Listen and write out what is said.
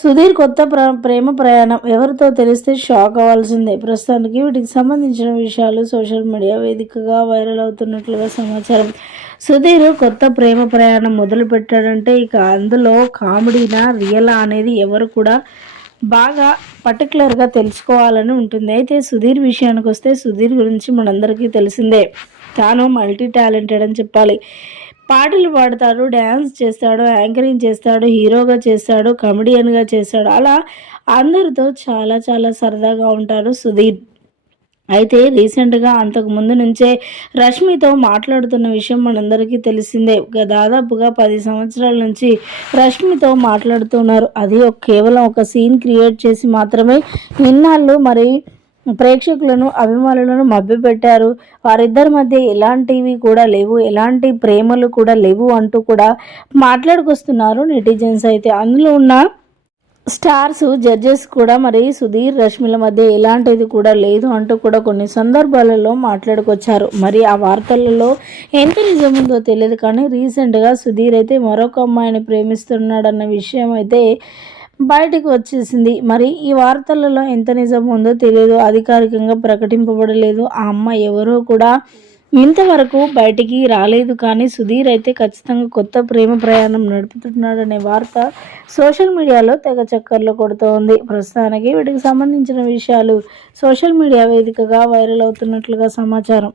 సుధీర్ కొత్త ప్ర ప్రేమ ప్రయాణం ఎవరితో తెలిస్తే షాక్ అవ్వాల్సిందే. ప్రస్తుతానికి వీటికి సంబంధించిన విషయాలు సోషల్ మీడియా వేదికగా వైరల్ అవుతున్నట్లుగా సమాచారం. సుధీర్ కొత్త ప్రేమ ప్రయాణం మొదలు పెట్టాడంటే ఇక అందులో కామెడీనా రియలా అనేది ఎవరు కూడా బాగా పర్టికులర్గా తెలుసుకోవాలని ఉంటుంది. అయితే సుధీర్ విషయానికి వస్తే సుధీర్ గురించి మనందరికీ తెలిసిందే. తాను మల్టీ టాలెంటెడ్ అని చెప్పాలి. పాటలు పాడతాడు డ్యాన్స్ చేస్తాడు యాంకరింగ్ చేస్తాడు హీరోగా చేస్తాడు కమెడియన్గా చేస్తాడు. అలా అందరితో చాలా చాలా సరదాగా ఉంటారు సుధీర్. అయితే రీసెంట్గా అంతకు ముందు నుంచే రష్మితో మాట్లాడుతున్న విషయం మనందరికీ తెలిసిందే. దాదాపుగా పది సంవత్సరాల నుంచి రష్మితో మాట్లాడుతున్నారు. అది కేవలం ఒక సీన్ క్రియేట్ చేసి మాత్రమే ఇన్నాళ్ళు మరి ప్రేక్షకులను అభిమానులను మభ్యపెట్టారు. వారిద్దరి మధ్య ఎలాంటివి కూడా లేవు. ఎలాంటి ప్రేమలు కూడా లేవు అంటూ కూడా మాట్లాడుకొస్తున్నారు నెటిజన్స్ అయితే. అందులో ఉన్న స్టార్స్ జడ్జెస్ కూడా మరి సుధీర్ రష్మిల మధ్య ఎలాంటిది కూడా లేదు అంటూ కూడా కొన్ని సందర్భాలలో మాట్లాడుకొచ్చారు. మరి ఆ వార్తలలో ఎంత నిజం ఉందో తెలియదు కానీ రీసెంట్గా సుధీర్ అయితే మరొక అమ్మాయిని ప్రేమిస్తున్నాడన్న విషయం అయితే బయటకు వచ్చేసింది. మరి ఈ వార్తలలో ఎంత నిజం ఉందో తెలియదు. అధికారికంగా ప్రకటింపబడలేదు. ఆ అమ్మ ఎవరో కూడా ఇంతవరకు బయటికి రాలేదు. కానీ సుధీర్ అయితే ఖచ్చితంగా కొత్త ప్రేమ ప్రయాణం నడుపుతున్నాడనే వార్త సోషల్ మీడియాలో తెగ చక్కర్లు కొడుతోంది ప్రస్తుతానికి వీటికి సంబంధించిన విషయాలు సోషల్ మీడియా వేదికగా వైరల్ అవుతున్నట్లుగా సమాచారం.